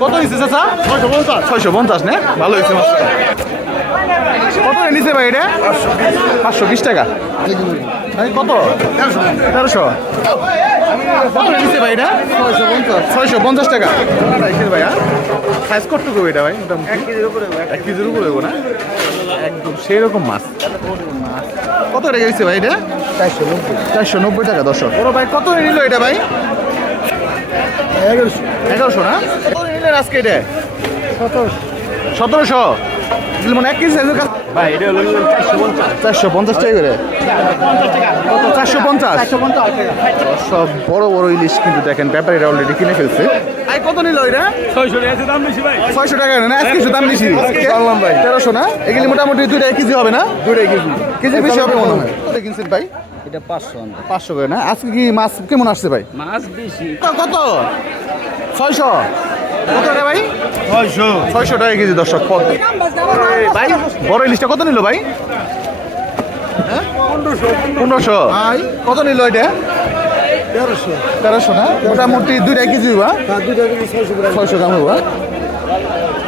কত নিচ্ছে চাচা? ছয়শো পঞ্চাশ। ছয়শো পঞ্চাশ না? ভালো হয়েছে কত নিচ্ছে ভাই এটা? পাঁচশো বিশ টাকা। ভাই কত? তেরোশো। কত নিচ্ছে ভাই এটা? ছয়শো পঞ্চাশ ছয়শো পঞ্চাশ টাকা ভাই সাইজ কতটুকু এটা ভাই? মোটামুটি এক কেজির উপরে না? একদম সেই রকম মাছ। কত রেখে গেছে ভাই এটা? চারশো নব্বই চারশো নব্বই টাকা দর্শক। বড় ভাই কত নিল এটা ভাই? এগারোশো। এগারোশো না? কত আজকে এটা? সতেরোশো। মানে এক কেজি সাইজের কাছে? ভাই এটা হলো চারশো পঞ্চাশ। টাকা করে। চারশো পঞ্চাশ সব বড় বড় ইলিশ কিন্তু দেখেন ব্যাপারীরা অলরেডি কিনে ফেলছে। ভাই কত নিল এটা? ছয়শো টাকা দাম বেশি ভাই। ছয়শো টাকা না আজকে শুধু দাম বেশি। জানলাম ভাই। তেরোশো না? এগুলি মোটামুটি দুইটা কেজি হবে না? দুটাই কেজি। কেজি বেশি হবে মনে হয়। কত কিনছেন ভাই? এটা পাঁচশো পাঁচশো করে না? আজকে কি মাছ কেমন আসছে ভাই? মাছ বেশি। কত কত? ছয়শো? কত ভাই? ছয়শো। ছয়শো টাকা কেজি দর্শক পদ। ভাই বড় ইলিশটা কত নিল ভাই? পনেরোশো। কত নিল এটা? তেরোশো। তেরোশো না? মোটামুটি দুইটা কেজি তার দুটা কেজি ছয়শো গ্রাম। হইবা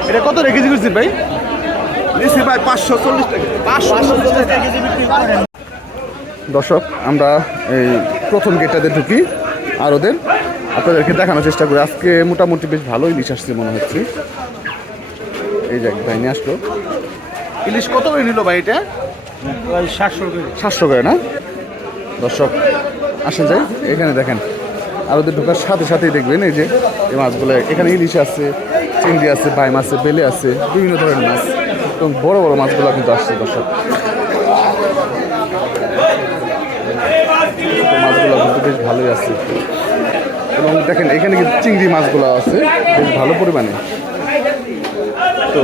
এটা কত রে কেজি করছিস ভাই? বেশি ভাই পাঁচশো চল্লিশ টাকা। পাঁচশো দর্শক আমরা এই প্রথম গেটটাতে ঢুকি আর ওদের আপনাদেরকে দেখানোর চেষ্টা করি। আজকে মোটামুটি বেশ ভালো ইলিশ আসছে মনে হচ্ছে। এই যাক ভাই নিয়ে আসলো। ইলিশ কত করে নিল ভাই এটা? সাতশো করে। না? দর্শক আসেন যাই এখানে দেখেন। আর ওদের ঢোকার সাথে সাথেই দেখবেন এই যে এই মাছগুলো। এখানে ইলিশ আছে চিংড়ি আছে বাইম আছে বেলে আছে বিভিন্ন ধরনের মাছ এবং বড় বড় মাছগুলো কিন্তু আসছে দর্শক। মাছগুলো কিন্তু বেশ ভালোই আছে। এবং দেখেন এখানে কিন্তু চিংড়ি মাছগুলো আছে বেশ ভালো পরিমাণে। তো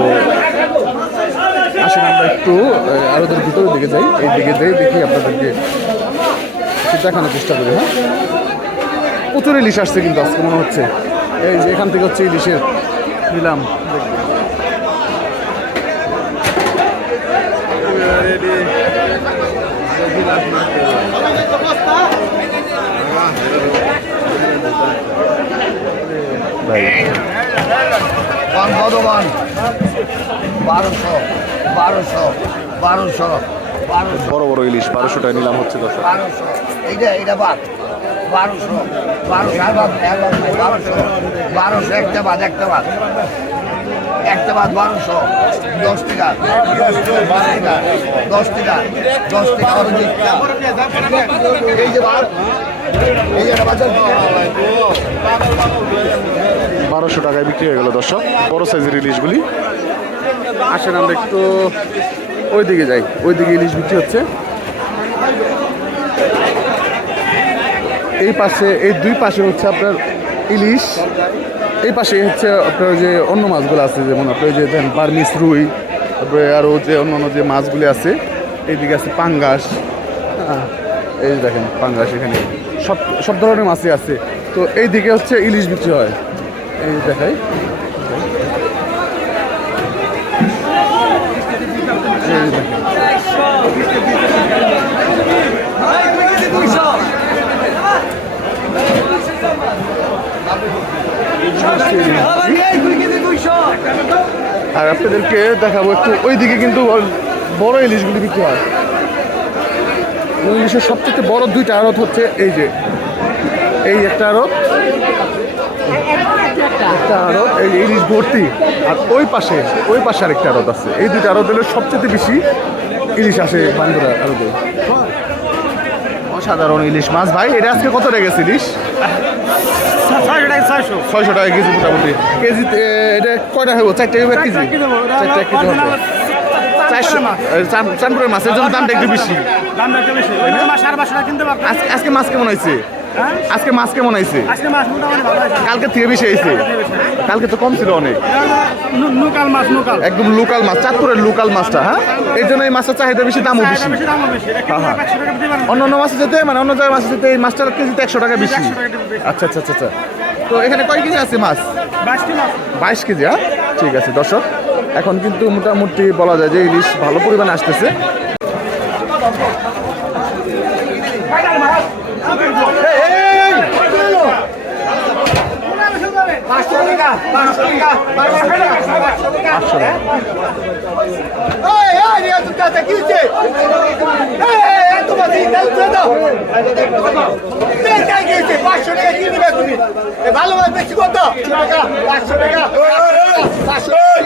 আসেন আমরা একটু আহ, আরও দূর ভিতরের দিকে যাই। এই দিকে যাই দেখি আপনাদেরকে দেখানোর চেষ্টা করি হ্যাঁ? প্রচুর ইলিশ আসছে কিন্তু আজকে মনে হচ্ছে। এই যে এখান থেকে হচ্ছে ইলিশের নিলাম। ভাই পান ভগবান বারোশো বারোশো বারোশো বারোশো। বড় বড় ইলিশ বারোশো টাকা নিলাম হচ্ছে দশ বারোশো। এইটা এইটা বাদ। বারোশো বারোশো বারোশো। বারোশো একটা বাদ একটা বাদ। একটা বাদ বারোশো। দশ টাকা বারো টাকা দশ টাকা দশ টাকা এই যে বাদ। বারোশো টাকায় বিক্রি হয়ে গেল দর্শক। বড় সাইজের ইলিশগুলি। আসেন আমরা একটু ওই দিকে যাই। ওই দিকে ইলিশ বিক্রি হচ্ছে। এই পাশে এই দুই পাশে হচ্ছে আপনার ইলিশ। এই পাশে হচ্ছে আপনার যে অন্য মাছগুলো আছে যেমন আপনার যে দেখেন বার্মিস রুই তারপরে আরও যে অন্য অন্য যে মাছগুলি আছে এইদিকে আছে পাঙ্গাস। হ্যাঁ, এই দেখেন পাঙ্গাস এখানে। সব সব ধরনের মাছই আছে। তো এই দিকে হচ্ছে ইলিশ বিক্রি হয়। এই দেখাই। আর আপনাদেরকে দেখাবো একটু ওই দিকে কিন্তু বড় ইলিশগুলি বিক্রি হয়। ইলিশের সবচেয়ে বড় দুইটা আড়ত হচ্ছে এই যে এই একটা আড়ত একটা আড়ত এই ইলিশ ভর্তি। আর ওই পাশে ওই পাশে আরেকটা আড়ত আছে। এই দুইটা আড়ত হলে সবচেয়ে বেশি ইলিশ আসে বান্দরা আড়তে। অসাধারণ ইলিশ মাছ ভাই এটা আজকে কত রেগেছে ইলিশ? ছয়শো টাকা টাকা কেজি মোটামুটি। কেজি এটা কয়টা হইব? চারটে কেজি চারটে কেজি হবে। চারশো চাঁদপুরের মাছের জন্য দামটা একটু বেশি। দামটা একটু আজকে মাছ কেমন হয়েছে? হ্যাঁ? আজকে মাছ কেমন হয়েছে? আজকে মাছ ভালো আছে কালকে থেকে বেশি হয়েছে। কালকে তো কম ছিল অনেক। লোকাল মাছ লোকাল একদম লোকাল মাছ চাঁদপুরের লোকাল মাছটা হ্যাঁ? এই জন্য এই মাছটা চাহিদা বেশি দামও বেশি। হ্যাঁ, অন্য অন্য মাছের যেতে মানে অন্য জায়গায় মাছের যেতে এই মাছটার কেজিতে একশো টাকা বেশি। আচ্ছা আচ্ছা আচ্ছা আচ্ছা। তো এখানে কয় কেজি আছে মাছ? মাছ বাইশ কেজি হ্যাঁ? ঠিক আছে দর্শক। এখন কিন্তু মোটামুটি বলা যায় যে ইলিশ ভালো পরিমাণে আসতেছে এই, এই, এই, পাঁচশো টাকা পাঁচশো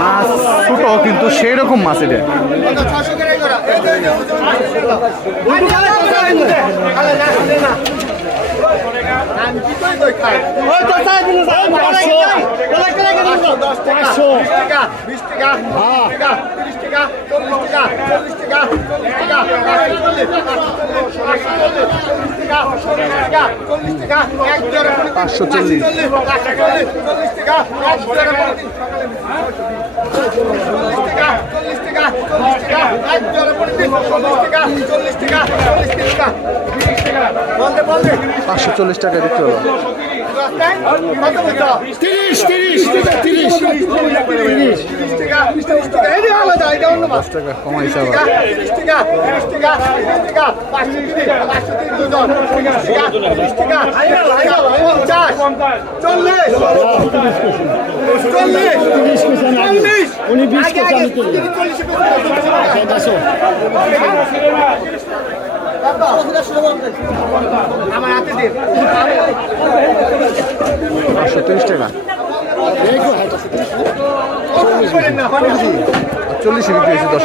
মাছ ছোট কিন্তু সেই রকম মাছ এটা পাঁচশো চল্লিশ চল্লিশ টাকা দিতে হবে তিরিশ তিরিশ টাকা তিরিশ তিরিশ টাকা তিরিশ টাকা এটা আলাদা এটা অন্য দশ টাকা কমাই টাকা তিরিশ টাকা তিরিশ টাকা তিরিশ টাকা পাঁচশো পাঁচশো তিন দুজন তিরিশ টাকা পঞ্চাশ চল্লিশ চল্লিশ চল্লিশ চল্লিশ উনি বিশ টাকা আমার পাঁচশো তিরিশ টাকা চল্লিশে বিক্রি হয়েছে দশ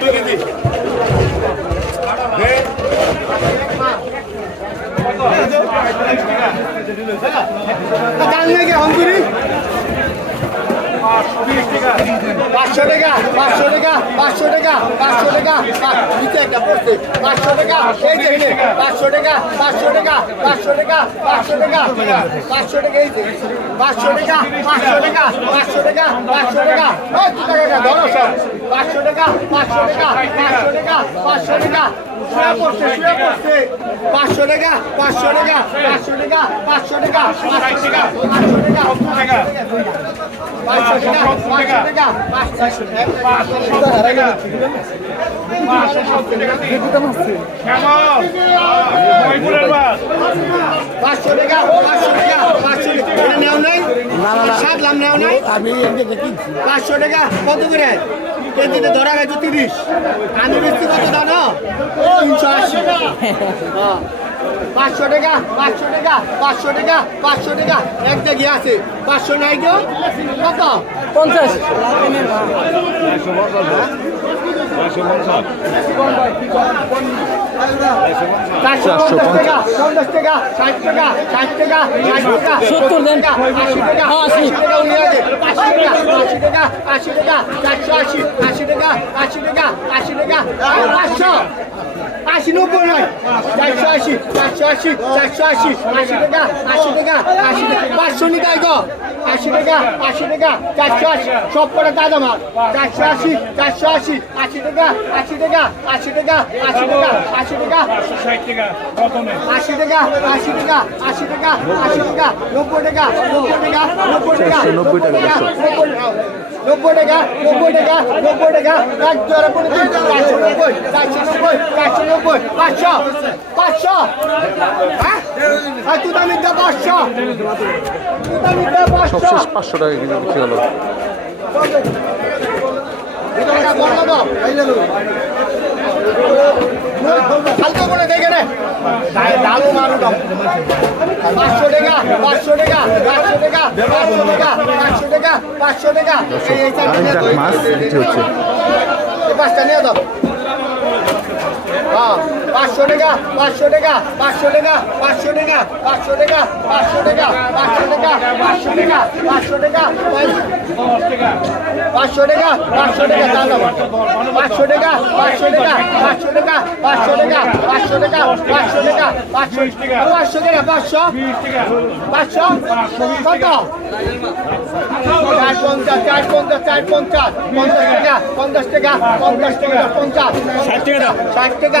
পাঁচশো টাকা পাঁচশো টাকা পাঁচশো টাকা পাঁচশো টাকা নিচে একটা পড়ছে পাঁচশো টাকা এই যে পাঁচশো টাকা পাঁচশো টাকা পাঁচশো টাকা পাঁচশো টাকা পাঁচশো টাকা এই যে পাঁচশো টাকা পাঁচশো টাকা পাঁচশো টাকা পাঁচশো টাকা দু টাকা ধরো পাঁচশো টাকা পাঁচশো টাকা পাঁচশো টাকা পাঁচশো টাকা শুয়ে পড়ছে শুয়ে পড়ছে পাঁচশো টাকা পাঁচশো টাকা পাঁচশো টাকা পাঁচশো টাকা পাঁচশো টাকা পাঁচশো টাকা আমি পাঁচশো টাকা কত করে কেজিতে ধরা গেছে তিরিশ আমি বেশি কত জানো তিনশো আশি। পাঁচশো টাকা পাঁচশো টাকা পাঁচশো টাকা পাঁচশো টাকা। একটা গিয়ে আছে। পাঁচশো নাই কেউ কত? পঞ্চাশ। সত্তর দেন। পাঁচশো টাকা পাঁচশো হ্যাঁ, টাকা চারশো আশি আশি টাকা পাঁচশো টাকা আশি টাকা পাঁচশো আশি নব্বই নয় চারশো আশি চারশো আশি চারশো আশি আশি টাকা আশি টাকা আশি টাকা পাঁচশো নিতাই গো আশি টাকা আশি টাকা চারশো আশি সব করে দাদা মার চারশো আশি চারশো আশি আশি টাকা আশি টাকা আশি টাকা আশি টাকা আশি টাকা আশি টাকা আশি টাকা আশি টাকা আশি টাকা নব্বই টাকা নব্বই টাকা নব্বই টাকা নব্বই টাকা, নব্বই টাকা নব্বই টাকা নব্বই টাকা। এক জোড়া করে দিন। চারশো নব্বই চারশো নব্বই চারশো নব্বই পাঁচশো পাঁচশো। হ্যাঁ? তুই দামি দে পাঁচশো। তুই দামি দে পাঁচশো সবশেষ পাঁচশো টাকা কেজি বিক্রি হলো। হালকা করে দেখে নে। ডালু মারু পাঁচশো টাকা পাঁচশো টাকা পাঁচশো টাকা পাঁচশো টাকা পাঁচশো টাকা পাঁচশো টাকা। এই এই নিয়ে দাও। পাঁচটা নিয়ে দাও। পাঁচশো টাকা পাঁচশো টাকা পাঁচশো টাকা পাঁচশো টাকা পাঁচশো টাকা পাঁচশো টাকা পাঁচশো টাকা পাঁচশো টাকা পাঁচশো টাকা পাঁচশো টাকা পাঁচশো টাকা দাদা পাঁচশো টাকা পাঁচশো টাকা পাঁচশো টাকা পাঁচশো টাকা পাঁচশো টাকা পাঁচশো টাকা পাঁচশো পাঁচশো টাকা পাঁচশো পাঁচশো কত চার পঞ্চাশ চার পঞ্চাশ চার পঞ্চাশ পঞ্চাশ টাকা পঞ্চাশ টাকা পঞ্চাশ টাকা পঞ্চাশ ষাট টাকা ষাট টাকা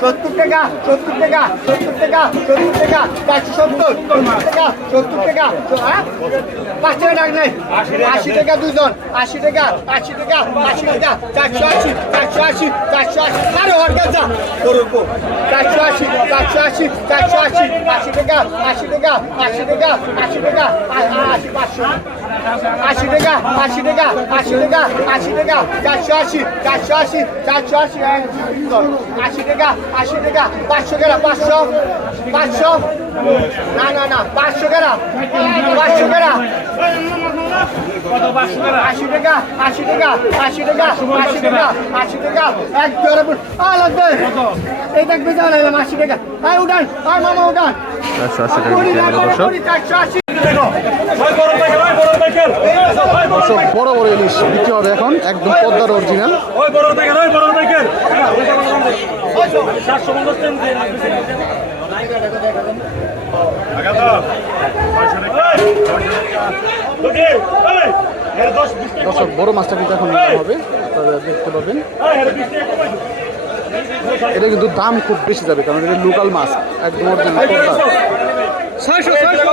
সত্তর টাকা সত্তর টাকা সত্তর টাকা সত্তর টাকা চারশো সত্তর টাকা সত্তর টাকা হ্যাঁ পাঁচ টাকা ডাক নেই আশি টাকা দুজন আশি টাকা আশি টাকা আশি টাকা চারশো আশি চারশো আশি চারশো আশি আরে ওর কাছে করব চারশো আশি চারশো আশি চারশো আশি আশি টাকা আশি টাকা আশি টাকা আশি টাকা আশি পাঁচশো আশি টাকা আশি টাকা আশি টাকা আশি টাকা চারশো আশি চারশো আশি চারশো আশি আশি টাকা আশি টাকা পাঁচশো কেনা পাঁচশো পাঁচশো। না না না পাঁচশো কেনা পাঁচশো কেনা আশি টাকা আশি টাকা আশি টাকা আশি টাকা আশি টাকা। এক লাগবে। এই দেখবে যাওয়া লাগলাম আশি টাকা। আয় উঠান। আয় মামা উঠান। বড় বড় ইলিশ বিক্রি হবে এখন একদম পদ্মার অরিজিনাল দর্শক, বড় মাছটা কিন্তু এখন হবে। আপনারা দেখতে পাবেন। এটা কিন্তু দাম খুব বেশি যাবে, কারণ এটা লোকাল মাছ, একদম অরিজিনাল ছয়শো ছয়শো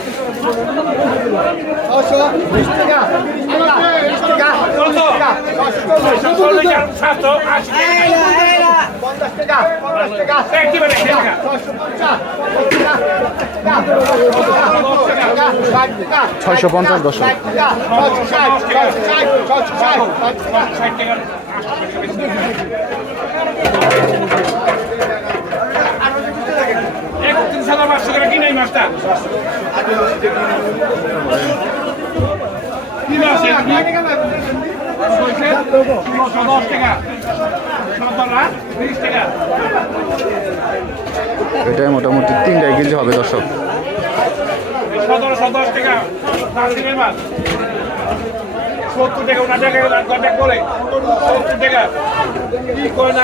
ছয়শো পঞ্চাশ দশ টাকা পাঁচশো টাকা কিনে মাছটা দশ টাকা। এটা মোটামুটি তিনটায় কেজি হবে দর্শক। সত্তর টাকা উনার টাকা করে সত্তর টাকা। কি করে না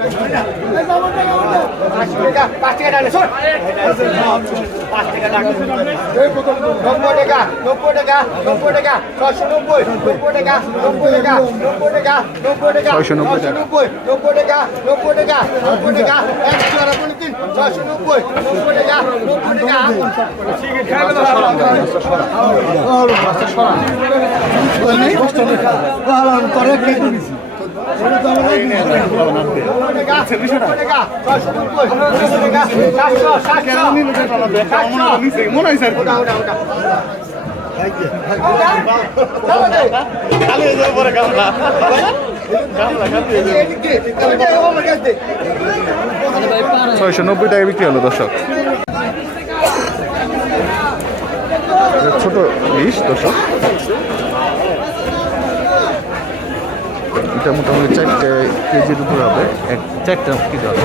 ষাট টাকা পঞ্চাশ দশক। ষাট টাকা ছশো ষাট ছশো ষাট ছশো ষাট ষাট টাকা মোটামুটি তিনটাই কেজি হবে দর্শক সতেরোশো দশ টাকা নার্সিংয়ের মাছ সত্তর টাকা ওনার টাকা কন্ট্যাক্ট করে সত্তর টাকা কি করে না গসালা একদম সত্তর টাকা ছয়শো সত্তর টাকা দর্শক। এটা মোটামুটি চারটে কেজির উপর হবে এক চারটে কি হবে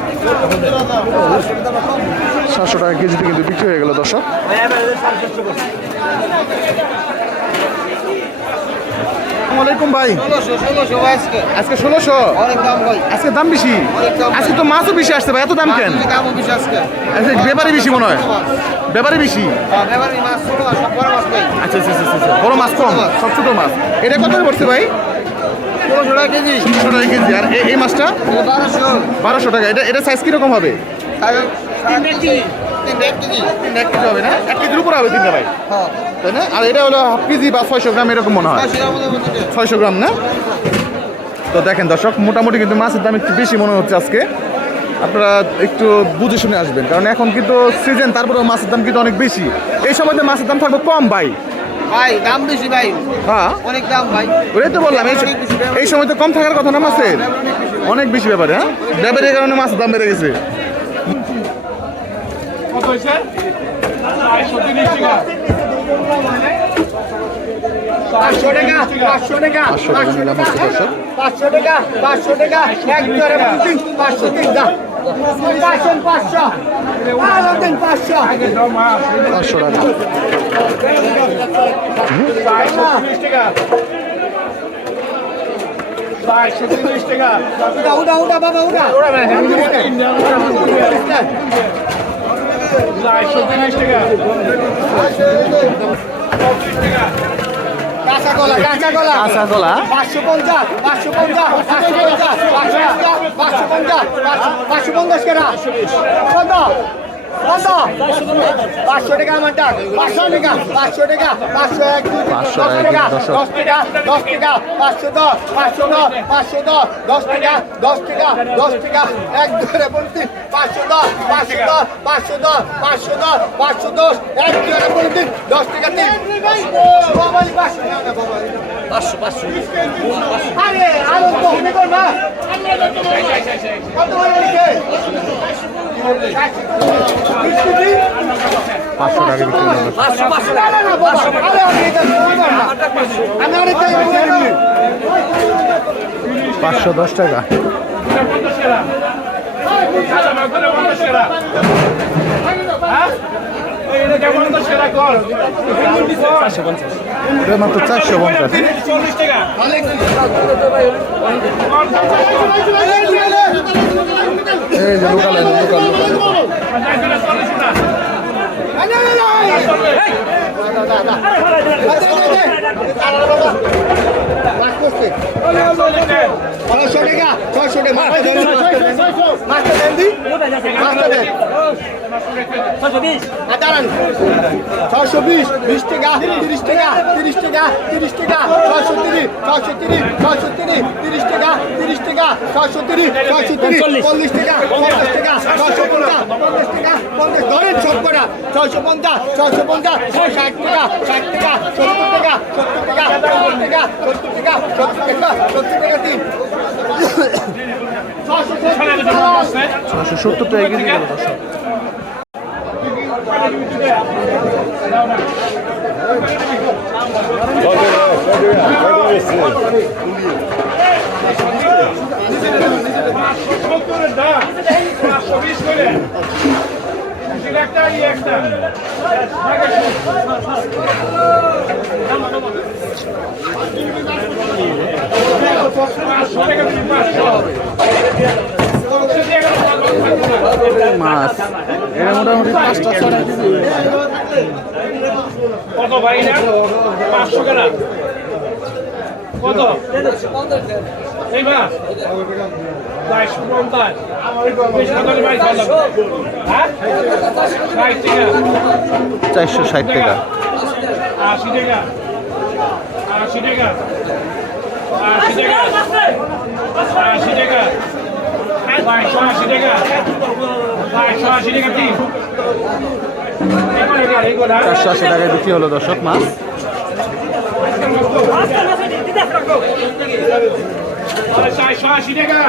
সাতশো টাকা কেজিতে কিন্তু বিক্রি হয়ে গেল, দর্শক। ভাই। আজকে দাম বেশি। তো মাছও বেশি আসছে ভাই, এত দাম কেন? ব্যাপারই বেশি মনে হয়। বেশি? আচ্ছা আচ্ছা আচ্ছা আচ্ছা বড় মাছ ভাই? টাকা কেজি। ষোলোশো টাকা কেজি। আর এই মাছটা? বারোশো। টাকা। এটা এটা সাইজ কীরকম হবে? এক কেজি। হবে না? এক কেজির উপরে হবে তিনটা ভাই। তাই না? আর এটা হলো হাফ কেজি বা ছয়শো গ্রাম এরকম মনে হয়। ছয়শো গ্রাম না? তো দেখেন দর্শক মোটামুটি কিন্তু মাছের দাম একটু বেশি মনে হচ্ছে আজকে। আপনারা একটু বুঝে শুনে আসবেন। কারণ এখন কিন্তু সিজন তারপরেও মাছের দাম কিন্তু অনেক বেশি। এই সময়তে মাছের দাম থাকবে কম ভাই। ভাই দাম বেশি ভাই। হ্যাঁ। অনেক দাম ভাই। ওটাই তো বললাম এই এই সময় তো কম থাকার কথা না মাছের? অনেক বেশি ব্যাপারে হ্যাঁ? ব্যাপারের কারণে মাছের দাম বেড়ে গেছে। কত হয়েছে? টাকা। পাঁচশো টাকা পাঁচশো টাকা পাঁচশো টাকা পাঁচশো টাকা পাঁচশো টাকা এক জোরে তিন পাঁচশো তিন দা পাঁচশো। টাকা উঠা উঠা উঠা বাবা উঠা টাকা কাঁচা কলা পাঁচশো পঞ্চাশ। কত পাঁচশো টাকা আমার টাকা পাঁচশো টাকা পাঁচশো টাকা পাঁচশো এক পাঁচশো দশ টাকা। দশ টাকা দশ টাকা পাঁচশো দশ পাঁচশো দশ পাঁচশো দশ দশ টাকা দশ টাকা দশ টাকা এক দুই বলতে পাঁচশো দশ পাঁচশো দশ পাঁচশো দশ পাঁচশো দশ পাঁচশো দশ এক দুই বলতে দশ টাকা তিন না বাবা পাঁচশো পাঁচশো। পাঁচশো টাকা বিক্রি দশ টাকা। কেমন সেরা কর। এটা মাত্র চারশো পঞ্চাশ। এই যে লোকাল ছয়শো টাকা ছয়শো টাকা মাছটা দেন দি মাছটা দেন দাঁড়ান ছয়শো বিশ বিশ টাকা তিরিশ টাকা তিরিশ টাকা তিরিশ টাকা ছয়শো তিরিশ ছয়শো তিরিশ ছয়শো তিরিশ তিরিশ টাকা তিরিশ টাকা ছয়শো তিরিশ ছয়শো তিরিশ চল্লিশ টাকা পঞ্চাশ টাকা ছয়শো পঞ্চাশ পঞ্চাশ টাকা পঞ্চাশ ধরেন সব করা ছয়শো পঞ্চাশ ছয়শো পঞ্চাশ ষাট টাকা ষাট টাকা সত্তর টাকা সত্তর টাকা সত্তর টাকা সত্তর টাকা ছশো সত্তর টাকা কেজি গেল দর্শক সত্তরের দাম। মাছ। এটা মোটামুটি পাঁচটা ছটা কত ভাই না পাঁচশো কেনা। কত? এই মাছ। চারশো হ্যাঁ? ষাট টাকা। চারশো ষাট টাকা। আশি টাকা। আশি টাকা। আশি টাকা। আশি টাকা। বাইশশো আশি টাকা। বাইশশো আশি টাকা তিন। চারশো আশি টাকায় বিক্রি হলো দর্শক মাছ। চারশো আশি টাকা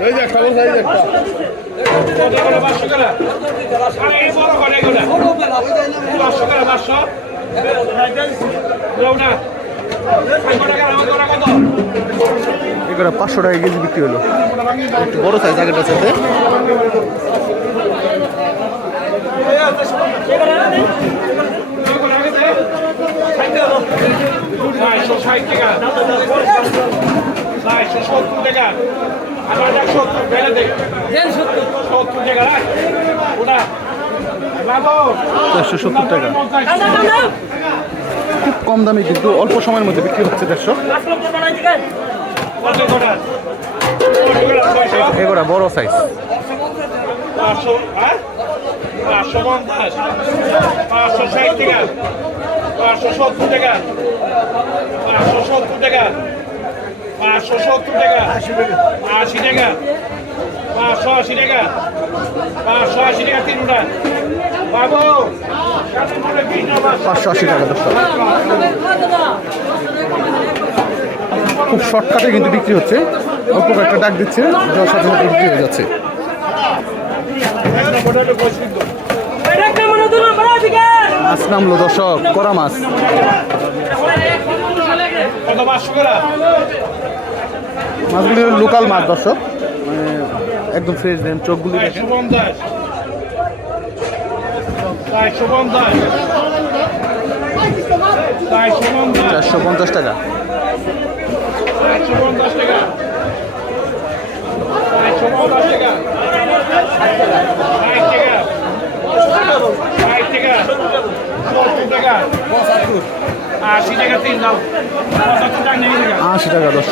এই যে খবর চাই যে পাঁচশো টাকা বড় করে পাঁচশো টাকা পাঁচশো এগুলো পাঁচশো টাকা কেজি বিক্রি হলো। একটু বড় সাইজ আগেটার সাথে চারশো সত্তর টাকা। খুব কম দামে কিন্তু অল্প সময়ের মধ্যে বিক্রি হচ্ছে দেড়শো। এগুলো বড় সাইজ হ্যাঁ পাঁচশো সত্তর টাকা। আশি টাকা। পাঁচশো আশি টাকা। পাঁচশো আশি টাকা তিনটা বাবু! পাঁচশো আশি টাকা দর্শক খুব শর্টকাটে কিন্তু বিক্রি হচ্ছে। অল্প একটা ডাক দিচ্ছে সাথে বিক্রি হয়ে যাচ্ছে। মাছ নামলো দর্শক করা মাছ। মাছগুলি লোকাল মাছ দর্শক। মানে একদম ফ্রেশ দেন, চোখগুলি দেখেন। চারশো পঞ্চাশ টাকা। আশি টাকা তিন আশি টাকা দশ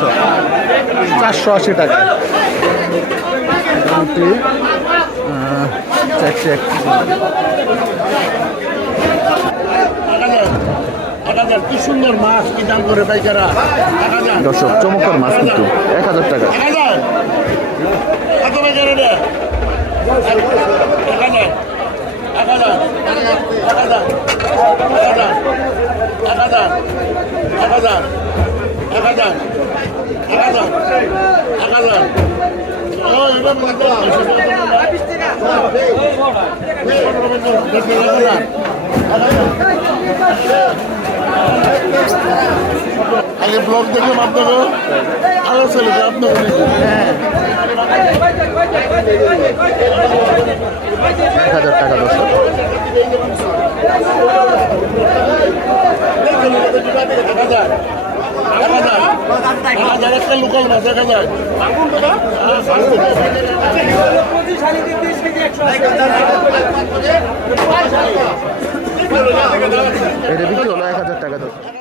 চারশো আশি টাকা। চেক চেক দর্শক চমৎকার মাছ কিন্তু। এক হাজার টাকা। এক হাজার আগে ব্লগ দেখলাম আপনাকে ভালো ছেলে আপনাকে এক হাজার টাকা দশ টাকা দর্শক একটা লোকাল মাছ হাজার এটা বিক্রি হলো হাজার টাকা দর্শক